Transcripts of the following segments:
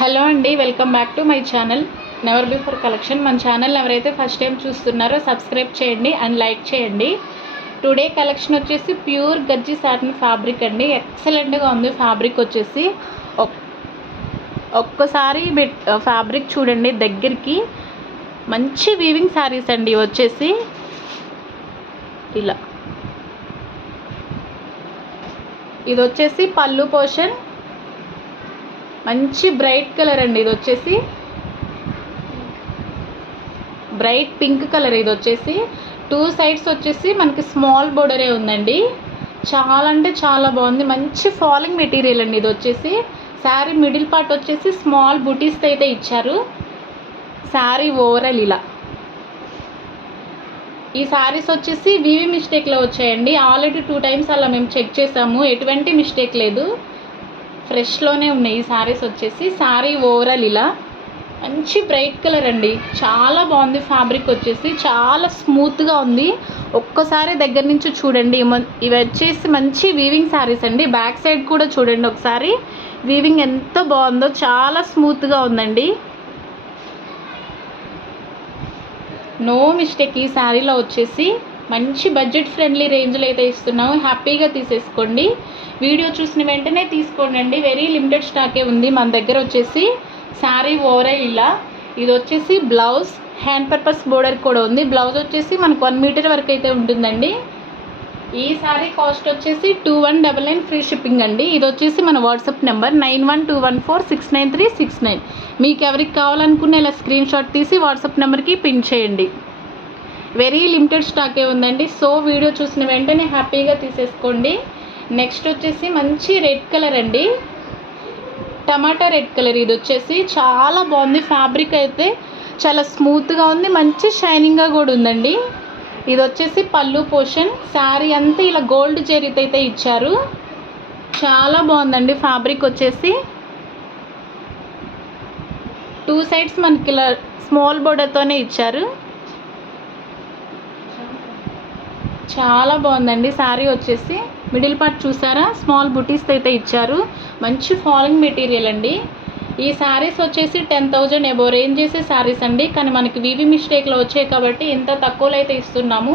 Hello అండి, welcome back to my channel never before collection. మన channel ఎవరైతే first time చూస్తున్నారో సబ్స్క్రైబ్ చేయండి అండ్ లైక్ చేయండి. టుడే కలెక్షన్ వచ్చేసి ప్యూర్ గజ్జి సాటిన్ ఫ్యాబ్రిక్ అండి. ఎక్సలెంట్గా ఉంది ఫ్యాబ్రిక్ వచ్చేసి. ఒక్కసారి ఫ్యాబ్రిక్ చూడండి దగ్గరికి. మంచి వీవింగ్ శారీస్ అండి వచ్చేసి. ఇలా ఇది వచ్చేసి పళ్ళు పోర్షన్, మంచి బ్రైట్ కలర్ అండి. ఇది వచ్చేసి బ్రైట్ పింక్ కలర్. ఇది వచ్చేసి టూ సైడ్స్ వచ్చేసి మనకి స్మాల్ బోర్డరే ఉందండి. చాలా అంటే చాలా బాగుంది. మంచి ఫాలింగ్ మెటీరియల్ అండి. ఇది వచ్చేసి శారీ మిడిల్ పార్ట్ వచ్చేసి స్మాల్ బుటీస్ అయితే ఇచ్చారు. శారీ ఓవరాల్ ఇలా. ఈ శారీస్ వచ్చేసి వీవి మిస్టేక్లో వచ్చాయండి. ఆల్రెడీ 2 times అలా మేము చెక్ చేసాము, ఎటువంటి మిస్టేక్ లేదు, ఫ్రెష్లోనే ఉన్నాయి ఈ శారీస్ వచ్చేసి. శారీ ఓవరాల్ ఇలా మంచి బ్రైట్ కలర్ అండి. చాలా బాగుంది ఫ్యాబ్రిక్ వచ్చేసి. చాలా స్మూత్గా ఉంది. ఒక్కసారి దగ్గర నుంచి చూడండి. ఇవి వచ్చేసి మంచి వీవింగ్ శారీస్ అండి. బ్యాక్ సైడ్ కూడా చూడండి ఒకసారి. వీవింగ్ ఎంత బాగుందో, చాలా స్మూత్గా ఉందండి. No mistake. ఈ శారీలో వచ్చేసి మంచి బడ్జెట్ ఫ్రెండ్లీ రేంజ్లో అయితే ఇస్తున్నాము. హ్యాపీగా తీసేసుకోండి. వీడియో చూసిన వెంటనే తీసుకోండి. వెరీ లిమిటెడ్ స్టాకే ఉంది మన దగ్గర వచ్చేసి. శారీ ఓవరాల్ ఇలా. ఇది వచ్చేసి బ్లౌజ్, హ్యాండ్ పర్పస్ బోర్డర్ కూడా ఉంది. బ్లౌజ్ వచ్చేసి మనకు 1 మీటర్ వరకు అయితే ఉంటుందండి. ఈ శారీ కాస్ట్ వచ్చేసి 2199 ఫ్రీ షిప్పింగ్ అండి. ఇది వచ్చేసి మన వాట్సాప్ నెంబర్ 9121469369. మీకు ఎవరికి కావాలనుకున్న ఇలా స్క్రీన్ షాట్ తీసి వాట్సాప్ నెంబర్కి పిన్ చేయండి. వెరీ లిమిటెడ్ స్టాకే ఉందండి. సో వీడియో చూసిన వెంటనే హ్యాపీగా తీసేసుకోండి. నెక్స్ట్ వచ్చేసి మంచి రెడ్ కలర్ అండి, టమాటా రెడ్ కలర్. ఇది వచ్చేసి చాలా బాగుంది. ఫ్యాబ్రిక్ అయితే చాలా స్మూత్గా ఉంది, మంచి షైనింగ్గా కూడా ఉందండి. ఇది వచ్చేసి పళ్ళు పోర్షన్. శారీ అంతా ఇలా గోల్డ్ జరీతో అయితే ఇచ్చారు. చాలా బాగుందండి ఫ్యాబ్రిక్ వచ్చేసి. 2 sides మనకి ఇలా స్మాల్ బోర్డర్తోనే ఇచ్చారు. చాలా బాగుందండి శారీ వచ్చేసి. మిడిల్ పార్ట్ చూసారా, స్మాల్ బుటీస్ అయితే ఇచ్చారు. మంచి ఫాలింగ్ మెటీరియల్ అండి. ఈ శారీస్ వచ్చేసి 10,000 ఎబో రేంజ్ చేసే శారీస్ అండి. కానీ మనకి వీవి మిస్టేక్లో వచ్చాయి కాబట్టి ఇంత తక్కువలో అయితే ఇస్తున్నాము.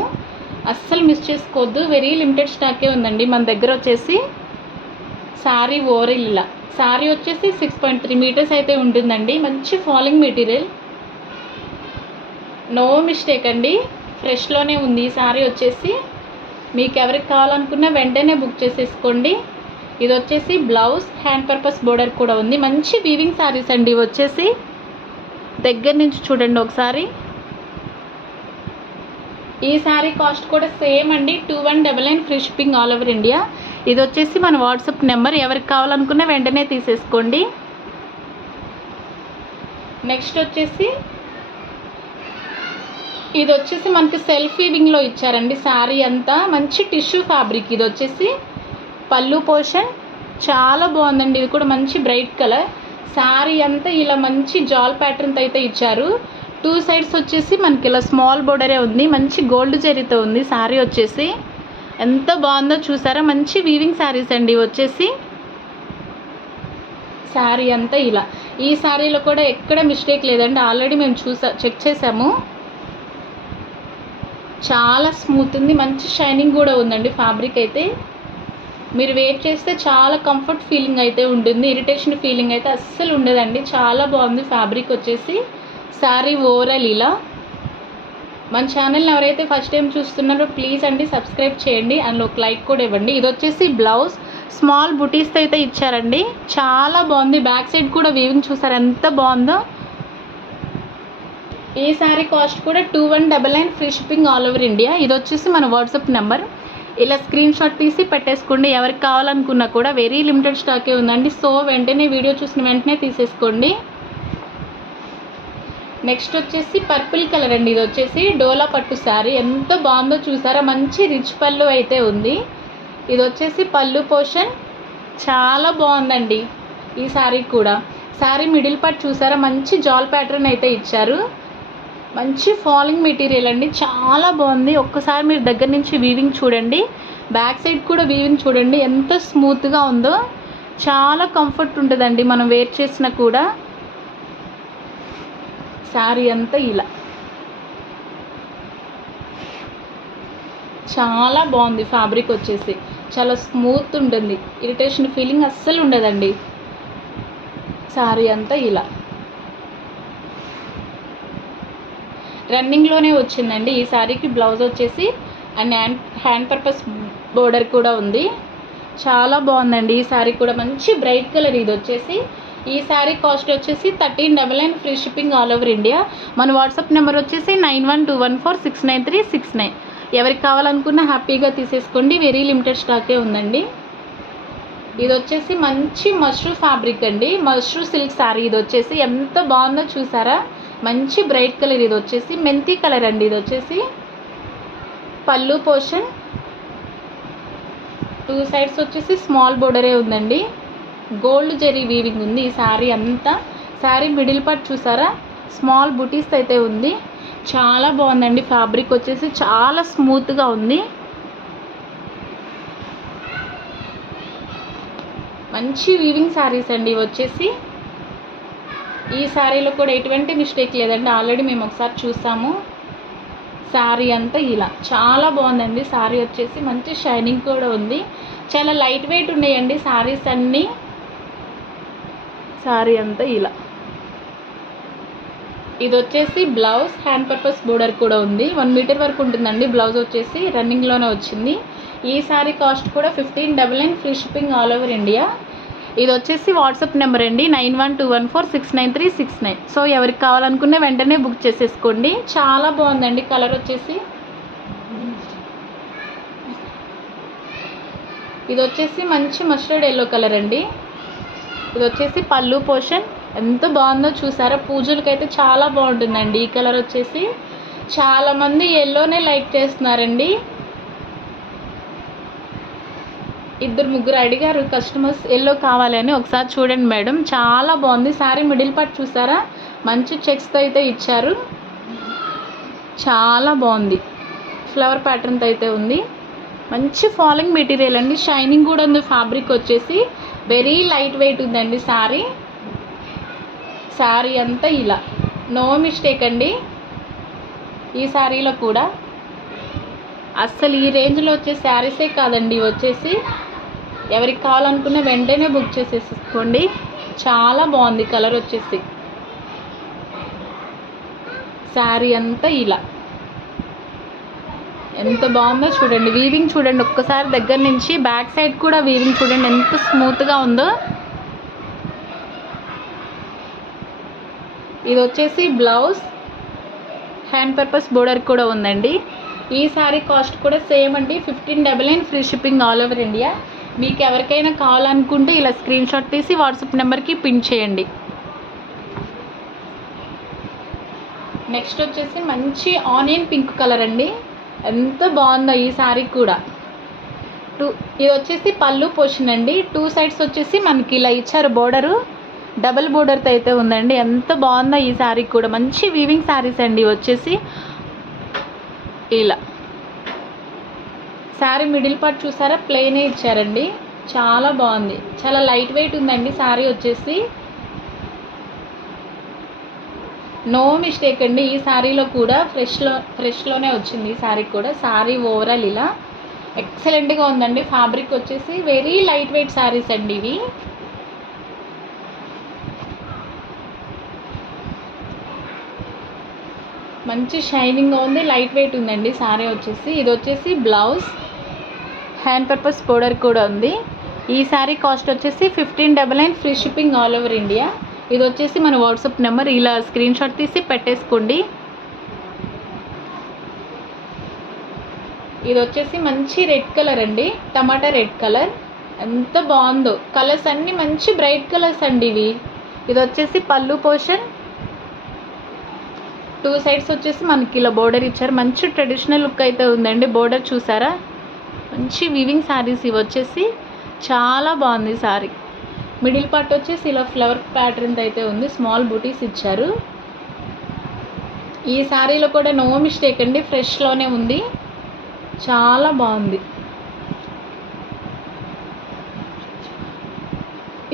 అస్సలు మిస్ చేసుకోవద్దు. వెరీ లిమిటెడ్ స్టాకే ఉందండి మన దగ్గర వచ్చేసి. శారీ ఓవరాల్ ఇలా. శారీ వచ్చేసి 6.3 meters అయితే ఉంటుందండి. మంచి ఫాలింగ్ మెటీరియల్. నో మిస్టేక్ అండి, ఫ్రెష్లోనే ఉంది ఈ శారీ వచ్చేసి. మీకు ఎవరికి కావాలనుకున్నా వెంటనే బుక్ చేసేసుకోండి. ఇది వచ్చేసి బ్లౌజ్, హ్యాండ్ పర్పస్ బోర్డర్ కూడా ఉంది. మంచి వీవింగ్ శారీస్ అండి ఇవి వచ్చేసి. దగ్గర నుంచి చూడండి ఒకసారి. ఈ శారీ కాస్ట్ కూడా సేమ్ అండి, 2199 free shipping all over India. ఇది వచ్చేసి మన వాట్సాప్ నెంబర్. ఎవరికి కావాలనుకున్నా వెంటనే తీసేసుకోండి. నెక్స్ట్ వచ్చేసి ఇది వచ్చేసి మనకి సెల్ఫ్ వీవింగ్లో ఇచ్చారండి. శారీ అంతా మంచి టిష్యూ ఫ్యాబ్రిక్. ఇది వచ్చేసి పళ్ళు పోర్షన్. చాలా బాగుందండి. ఇది కూడా మంచి బ్రైట్ కలర్. శారీ అంతా ఇలా మంచి జాల్ ప్యాటర్న్తో అయితే ఇచ్చారు. 2 sides వచ్చేసి మనకి ఇలా స్మాల్ బోర్డరే ఉంది. మంచి గోల్డ్ జరీతో ఉంది శారీ వచ్చేసి. ఎంత బాగుందో చూసారా. మంచి వీవింగ్ శారీస్ అండి వచ్చేసి. శారీ అంతా ఇలా. ఈ శారీలో కూడా ఎక్కడ మిస్టేక్ లేదండి. ఆల్రెడీ మేము చెక్ చేసాము. చాలా స్మూత్ ఉంది, మంచి షైనింగ్ కూడా ఉందండి ఫ్యాబ్రిక్ అయితే. మీరు వేర్ చేస్తే చాలా కంఫర్ట్ ఫీలింగ్ అయితే ఉంటుంది. ఇరిటేషన్ ఫీలింగ్ అయితే అస్సలు ఉండదండి. చాలా బాగుంది ఫ్యాబ్రిక్ వచ్చేసి. శారీ ఓవరాల్ ఇలా. మన ఛానల్ని ఎవరైతే ఫస్ట్ టైం చూస్తున్నారో ప్లీజ్ అండి సబ్స్క్రైబ్ చేయండి అండ్ ఒక లైక్ కూడా ఇవ్వండి. ఇది వచ్చేసి బ్లౌజ్, స్మాల్ బుటీస్తో అయితే ఇచ్చారండి. చాలా బాగుంది. బ్యాక్ సైడ్ కూడా వీవింగ్ చూసారు ఎంత బాగుందో. ఈ శారీ కాస్ట్ కూడా 2199 free shipping all over India. ఇది వచ్చేసి మన వాట్సాప్ నెంబర్. ఇలా స్క్రీన్ షాట్ తీసి పెట్టేసుకోండి. ఎవరికి కావాలనుకున్నా కూడా. వెరీ లిమిటెడ్ స్టాకే ఉందండి. సో వెంటనే వీడియో చూసిన వెంటనే తీసేసుకోండి. నెక్స్ట్ వచ్చేసి పర్పుల్ కలర్ అండి. ఇది వచ్చేసి డోలా పట్టు శారీ. ఎంత బాగుందో చూసారా. మంచి రిచ్ పళ్ళు అయితే ఉంది. ఇది వచ్చేసి పళ్ళు పోర్షన్. చాలా బాగుందండి ఈ శారీ కూడా. శారీ మిడిల్ పార్ట్ చూసారా, మంచి జాల్ ప్యాటర్న్ అయితే ఇచ్చారు. మంచి ఫాలింగ్ మెటీరియల్ అండి. చాలా బాగుంది. ఒక్కసారి మీరు దగ్గర నుంచి వీవింగ్ చూడండి. బ్యాక్ సైడ్ కూడా వీవింగ్ చూడండి ఎంత స్మూత్గా ఉందో. చాలా కంఫర్ట్ ఉంటుందండి మనం వేర్ చేసినా కూడా. శారీ అంతా ఇలా చాలా బాగుంది. ఫ్యాబ్రిక్ వచ్చేసి చాలా స్మూత్ ఉంటుంది, ఇరిటేషన్ ఫీలింగ్ అస్సలు ఉండదండి. శారీ అంతా ఇలా రన్నింగ్లోనే వచ్చిందండి. ఈ శారీకి బ్లౌజ్ వచ్చేసి అండ్ హ్యాండ్ పర్పస్ బోర్డర్ కూడా ఉంది. చాలా బాగుందండి. ఈ శారీ కూడా మంచి బ్రైట్ కలర్. ఇది వచ్చేసి ఈ శారీ కాస్ట్ వచ్చేసి 1399 free shipping all over India. మన వాట్సాప్ నెంబర్ వచ్చేసి 9121469369. ఎవరికి కావాలనుకున్నా హ్యాపీగా తీసేసుకోండి. వెరీ లిమిటెడ్ స్టాకే ఉందండి. ఇది వచ్చేసి మంచి మష్రూ ఫ్యాబ్రిక్ అండి, మష్రూ సిల్క్ శారీ. ఇది వచ్చేసి ఎంత బాగుందో చూసారా, మంచి బ్రైట్ కలర్. ఇది వచ్చేసి మెంతి కలర్ అండి. ఇది వచ్చేసి పళ్ళు పోర్షన్, 2 సైడ్స్ వచ్చేసి స్మాల్ బోర్డరే ఉందండి. గోల్డ్ జెరీ వీవింగ్ ఉంది ఈ శారీ అంతా. శారీ మిడిల్ పార్ట్ చూసారా, స్మాల్ బుటీస్ అయితే ఉంది. చాలా బాగుందండి. ఫ్యాబ్రిక్ వచ్చేసి చాలా స్మూత్గా ఉంది. మంచి వీవింగ్ శారీస్ అండి ఇవి వచ్చేసి. ఈ శారీలో కూడా ఎటువంటి మిస్టేక్ లేదండి, ఆల్రెడీ మేము ఒకసారి చూసాము. శారీ అంతా ఇలా చాలా బాగుందండి. శారీ వచ్చేసి మంచి షైనింగ్ కూడా ఉంది. చాలా లైట్ వెయిట్ ఉన్నాయండి శారీస్ అన్నీ. శారీ అంతా ఇలా. ఇది వచ్చేసి బ్లౌజ్ హ్యాండ్ పర్పస్ బోర్డర్ కూడా ఉంది. 1 మీటర్ వరకు ఉంటుందండి. బ్లౌజ్ వచ్చేసి రన్నింగ్లోనే వచ్చింది. ఈ శారీ కాస్ట్ కూడా 1599 free shipping all over India. ఇది వచ్చేసి వాట్సాప్ నెంబర్ అండి 9121469369. సో ఎవరికి కావాలనుకున్న వెంటనే బుక్ చేసేసుకోండి. చాలా బాగుందండి. కలర్ వచ్చేసి ఇది వచ్చేసి మంచి మస్టర్డ్ ఎల్లో కలర్ అండి. ఇది వచ్చేసి పళ్ళు పోర్షన్. ఎంత బాగుందో చూసారా, పూజలకైతే చాలా బాగుంటుందండి. ఈ కలర్ వచ్చేసి చాలామంది ఎల్లోనే లైక్ చేస్తున్నారండి. 2-3 అడిగారు కస్టమర్స్ ఎల్లో కావాలని. ఒకసారి చూడండి మేడం, చాలా బాగుంది. శారీ మిడిల్ పార్ట్ చూసారా, మంచి చెక్స్తో అయితే ఇచ్చారు. చాలా బాగుంది. ఫ్లవర్ ప్యాటర్న్తో అయితే ఉంది. మంచి ఫాలింగ్ మెటీరియల్ అండి, షైనింగ్ కూడా ఉంది. ఫ్యాబ్రిక్ వచ్చేసి వెరీ లైట్ వెయిట్ ఉందండి శారీ. శారీ అంతా ఇలా, నో మిస్టేక్ అండి. ఈ శారీలో కూడా అస్సలు ఈ రేంజ్లో వచ్చే శారీసే కాదండి వచ్చేసి. ఎవరికి కావాలనుకున్న వెంటనే బుక్ చేసేసుకోండి. చాలా బాగుంది కలర్ వచ్చేసి. శారీ అంతా ఇలా ఎంత బాగుందో చూడండి. వీవింగ్ చూడండి ఒక్కసారి దగ్గర నుంచి. బ్యాక్ సైడ్ కూడా వీవింగ్ చూడండి ఎంత స్మూత్గా ఉందో. ఇది వచ్చేసి బ్లౌజ్ హ్యాండ్ పర్పస్ బోర్డర్ కూడా ఉందండి. ఈ శారీ కాస్ట్ కూడా సేమ్ అండి 1599 free shipping all over India. మీకు ఎవరికైనా కావాలనుకుంటే ఇలా స్క్రీన్ షాట్ తీసి వాట్సాప్ నెంబర్కి పిన్ చేయండి. నెక్స్ట్ వచ్చేసి మంచి ఆనియన్ పింక్ కలర్ అండి. ఎంత బాగుందో ఈ శారీ కూడా. ఇది వచ్చేసి పళ్ళు పోర్షన్ అండి. 2 సైడ్స్ వచ్చేసి మనకి ఇలా ఇచ్చారు బోర్డరు, డబుల్ బోర్డర్తో అయితే ఉందండి. ఎంత బాగుందో ఈ శారీ కూడా. మంచి వీవింగ్ శారీస్ అండి వచ్చేసి ఇలా. శారీ మిడిల్ పార్ట్ చూసారా, ప్లెయినే ఇచ్చారండి. చాలా బాగుంది. చాలా లైట్ వెయిట్ ఉందండి శారీ వచ్చేసి. నో మిస్టేక్ అండి. ఈ శారీలో కూడా ఫ్రెష్లోనే వచ్చింది ఈ శారీ కూడా. శారీ ఓవరాల్ ఇలా ఎక్సలెంట్గా ఉందండి. ఫ్యాబ్రిక్ వచ్చేసి వెరీ లైట్ వెయిట్ శారీస్ అండి ఇవి. మంచి షైనింగ్గా ఉంది, లైట్ వెయిట్ ఉందండి శారీ వచ్చేసి. ఇది వచ్చేసి బ్లౌజ్ హ్యాండ్ పర్పస్ బోర్డర్ కూడా ఉంది. ఈ శారీ కాస్ట్ వచ్చేసి 1599 free shipping all over India. ఇది వచ్చేసి మన వాట్సాప్ నెంబర్, ఇలా స్క్రీన్ షాట్ తీసి పెట్టేసుకోండి. ఇది వచ్చేసి మంచి రెడ్ కలర్ అండి, టమాటా రెడ్ కలర్. ఎంత బాగుందో. కలర్స్ అన్నీ మంచి బ్రైట్ కలర్స్ అండి ఇవి. ఇది వచ్చేసి పళ్ళు పోర్షన్. 2 సైడ్స్ వచ్చేసి మనకి ఇలా బోర్డర్ ఇచ్చారు. మంచి ట్రెడిషనల్ లుక్ అయితే ఉందండి. బోర్డర్ చూసారా, మంచి వీవింగ్ శారీస్ ఇవి వచ్చేసి. చాలా బాగుంది శారీ. మిడిల్ పార్ట్ వచ్చేసి ఇలా ఫ్లవర్ ప్యాటర్న్ అయితే ఉంది, స్మాల్ బూటీస్ ఇచ్చారు. ఈ శారీలో కూడా నో మిస్టేక్ అండి, ఫ్రెష్లోనే ఉంది. చాలా బాగుంది.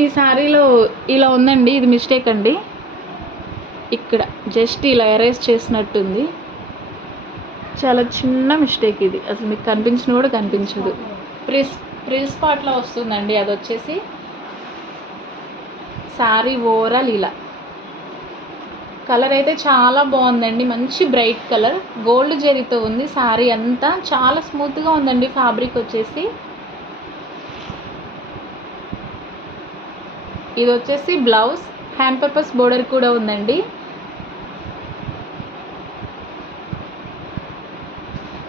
ఈ శారీలో ఇలా ఉందండి, ఇది మిస్టేక్ అండి. ఇక్కడ జస్ట్ ఇలా ఎరేజ్ చేసినట్టుంది. చాలా చిన్న మిస్టేక్ ఇది, అసలు మీకు కనిపించిన కూడా కనిపించదు. ప్రిల్ స్పాట్లో వస్తుందండి. అది వచ్చేసి శారీ ఓవరాల్ ఇలా కలర్ అయితే చాలా బాగుందండి. మంచి బ్రైట్ కలర్, గోల్డ్ జరీతో ఉంది శారీ అంతా. చాలా స్మూత్గా ఉందండి ఫ్యాబ్రిక్ వచ్చేసి. ఇది వచ్చేసి బ్లౌజ్, హ్యాండ్ పర్పస్ బోర్డర్ కూడా ఉందండి.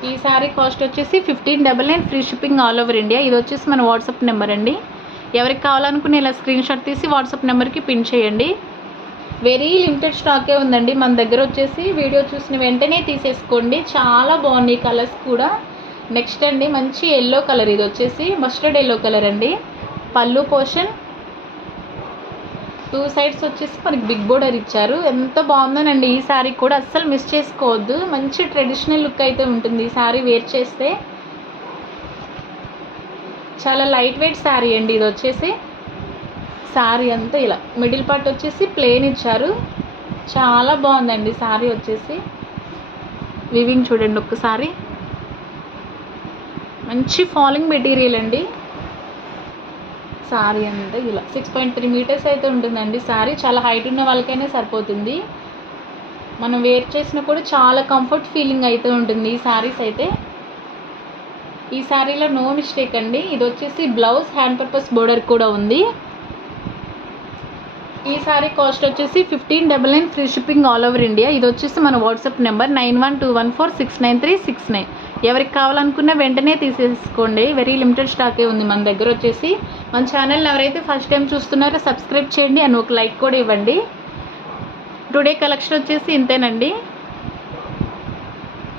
ఈ శారీ కాస్ట్ వచ్చేసి 1599, free shipping all over India. ఇది వచ్చేసి మన వాట్సాప్ నెంబర్ అండి. ఎవరికి కావాలనుకుని ఇలా స్క్రీన్ షాట్ తీసి వాట్సాప్ నెంబర్కి పిన్ చేయండి. వెరీ లిమిటెడ్ స్టాకే ఉందండి మన దగ్గర వచ్చేసి. వీడియో చూసిన వెంటనే తీసేసుకోండి. చాలా బాగున్నాయి కలర్స్ కూడా. నెక్స్ట్ అండి మంచి ఎల్లో కలర్, ఇది వచ్చేసి మస్టర్డ్ ఎల్లో కలర్ అండి. పళ్ళు పోర్షన్ 2 సైడ్స్ వచ్చేసి మనకి బిగ్ బోర్డర్ ఇచ్చారు. ఎంత బాగుందోనండి ఈ శారీ కూడా, అస్సలు మిస్ చేసుకోవద్దు. మంచి ట్రెడిషనల్ లుక్ అయితే ఉంటుంది ఈ శారీ వేర్ చేస్తే. చాలా లైట్ వెయిట్ శారీ అండి ఇది వచ్చేసి. శారీ అంతా ఇలా మిడిల్ పార్ట్ వచ్చేసి ప్లెయిన్ ఇచ్చారు. చాలా బాగుందండి శారీ వచ్చేసి. వివింగ్ చూడండి ఒక్కసారి. మంచి ఫాలింగ్ మెటీరియల్ అండి. శారీ అంతా ఇలా 6.3 మీటర్స్ అయితే ఉంటుందండి శారీ. చాలా హైట్ ఉన్న వాళ్ళకైనా సరిపోతుంది. మనం వేర్ చేసినా కూడా చాలా కంఫర్ట్ ఫీలింగ్ అయితే ఉంటుంది ఈ శారీస్ అయితే. ఈ శారీలో నో మిస్టేక్ అండి. ఇది వచ్చేసి బ్లౌజ్, హ్యాండ్ పర్పస్ బోర్డర్ కూడా ఉంది. ఈ శారీ కాస్ట్ వచ్చేసి 1599, free shipping all over India. ఇది వచ్చేసి మన వాట్సాప్ నెంబర్ 9121469369. ఎవరికి కావాలనుకున్నా వెంటనే తీసేసుకోండి. వెరీ లిమిటెడ్ స్టాకే ఉంది మన దగ్గర వచ్చేసి. మన ఛానల్ని ఎవరైతే ఫస్ట్ టైం చూస్తున్నారో సబ్స్క్రైబ్ చేయండి అండ్ ఒక లైక్ కూడా ఇవ్వండి. టుడే కలెక్షన్ వచ్చేసి ఇంతేనండి.